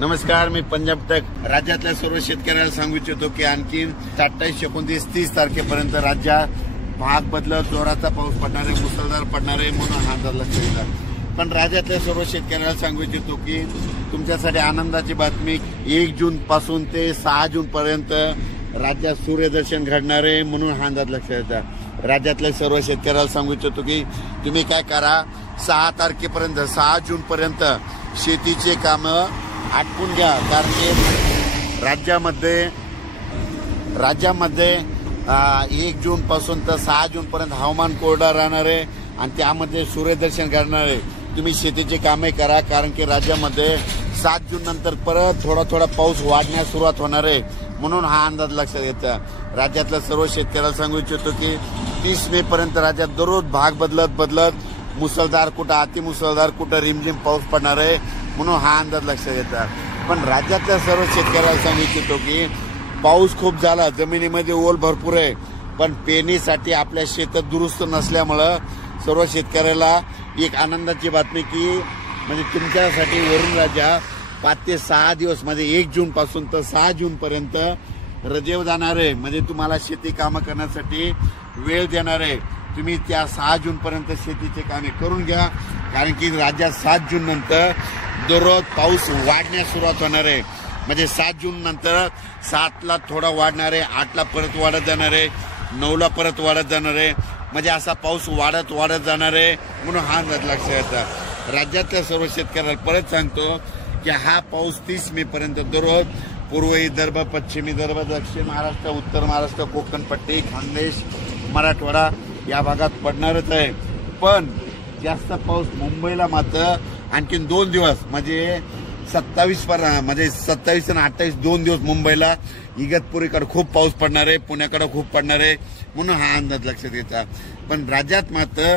नमस्कार, मी पंजाब तक राज्यातल्या सर्व शेतकऱ्यांना सांगू इच्छितो की आणखी 28, 29, 30 तारखेपर्यंत राज्यात भाग बदलत जोराचा पाऊस पडणार आहे, मुसळधार पडणार आहे म्हणून हा अंदाज लक्षात येतात। पण राज्यातल्या सर्व शेतकऱ्यांना सांगू इच्छितो की तुमच्यासाठी आनंदाची बातमी 1 जून पासून ते 6 जून पर्यंत राज्यात सूर्यदर्शन घडणार आहे म्हणून हा अंदाज लक्षात येतात। राज्यातल्या सर्व शेतकऱ्याला सांगू इच्छितो की तुम्ही काय करा, 6 तारखेपर्यंत 6 जून पर्यंत शेतीचे कामं आटपून घ्या, कारण की राज्यामध्ये 1 जून पासून तर 6 जून पर्यंत हवामान कोरडा राहणार आहे आणि त्यामध्ये सूर्यदर्शन घडणार आहे। तुम्ही शेतीचे कामे करा, कारण की राज्यामध्ये 7 जून नंतर परत थोडा पाऊस वाढण्यास सुरुवात होणार आहे म्हणून हा अंदाज लक्षात येतो। राज्यातल्या सर्व शेतकऱ्याला सांगू इच्छितो की 30 मे पर्यंत राज्यात दररोज भाग बदलत मुसळधार, कुठं अतिमुसळधार, कुठं रिमझिम पाऊस पडणार आहे म्हणून हा अंदाज लक्षात येतात। पण राज्यातल्या सर्व शेतकऱ्याला सांगू इच्छितो की पाऊस खूप झाला, जमिनीमध्ये ओल भरपूर आहे, पण पेरणीसाठी आपल्या शेतात दुरुस्त नसल्यामुळं सर्व शेतकऱ्याला एक आनंदाची बातमी की म्हणजे तुमच्यासाठी वरून राज्या 5 ते 6 दिवस म्हणजे 1 जून पासून तर 6 जून पर्यंत रजेवर जाणार आहे, म्हणजे तुम्हाला शेती कामं करण्यासाठी वेळ देणार आहे। तुम्ही त्या 6 जून पर्यंत शेतीचे कामे करून घ्या, कारण की राज्यात 7 जून नंतर दररोज पाऊस वाढण्यास सुरुवात होणार आहे। म्हणजे 7 जून नंतर 7ला थोडा वाढणार आहे, 8ला परत वाढत जाणार आहे, 9ला परत वाढत जाणार आहे, म्हणजे असा पाऊस वाढत जाणार आहे म्हणून हा अंदाज लक्षात येतात। राज्यातल्या सर्व शेतकऱ्यांना परत सांगतो की हा पाऊस 30 मे पर्यंत दररोज पूर्व विदर्भ, पश्चिम विदर्भ, दक्षिण महाराष्ट्र, उत्तर महाराष्ट्र, कोकण पट्टी, खानदेश, मराठवाडा या भागात पडणारच आहे। पण जास्त पाऊस मुंबईला मात्र आणखीन 2 दिवस म्हणजे 27 आणि 28 2 दिवस मुंबईला, इगतपुरीकडे खूप पाऊस पडणार आहे, पुण्याकडे खूप पडणार आहे म्हणून हा अंदाज लक्षात येतात। पण राज्यात मात्र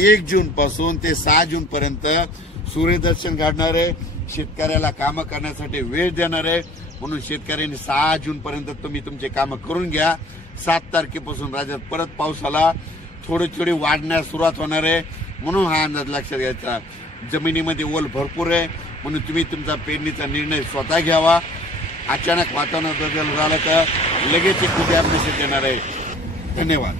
1 जून पासून ते 6 जून पर्यंत सूर्यदर्शन घडणार आहे, शेतकऱ्याला कामं करण्यासाठी वेळ देणार आहे म्हणून शेतकऱ्यांनी 6 जून पर्यंत तुम्ही तुमचे कामं करून घ्या। 7 तारखेपासून राज्यात परत पावसाला थोडी वाढण्यास सुरुवात होणार आहे म्हणून हा अंदाज लक्षात घ्यायचा। जमिनीमध्ये ओल भरपूर आहे म्हणून तुम्ही तुमचा पेरणीचा निर्णय स्वतः घ्यावा। अचानक वातावरणात बदल झाला तर लगेच एक उद्या मेसेज येणार आहे। धन्यवाद।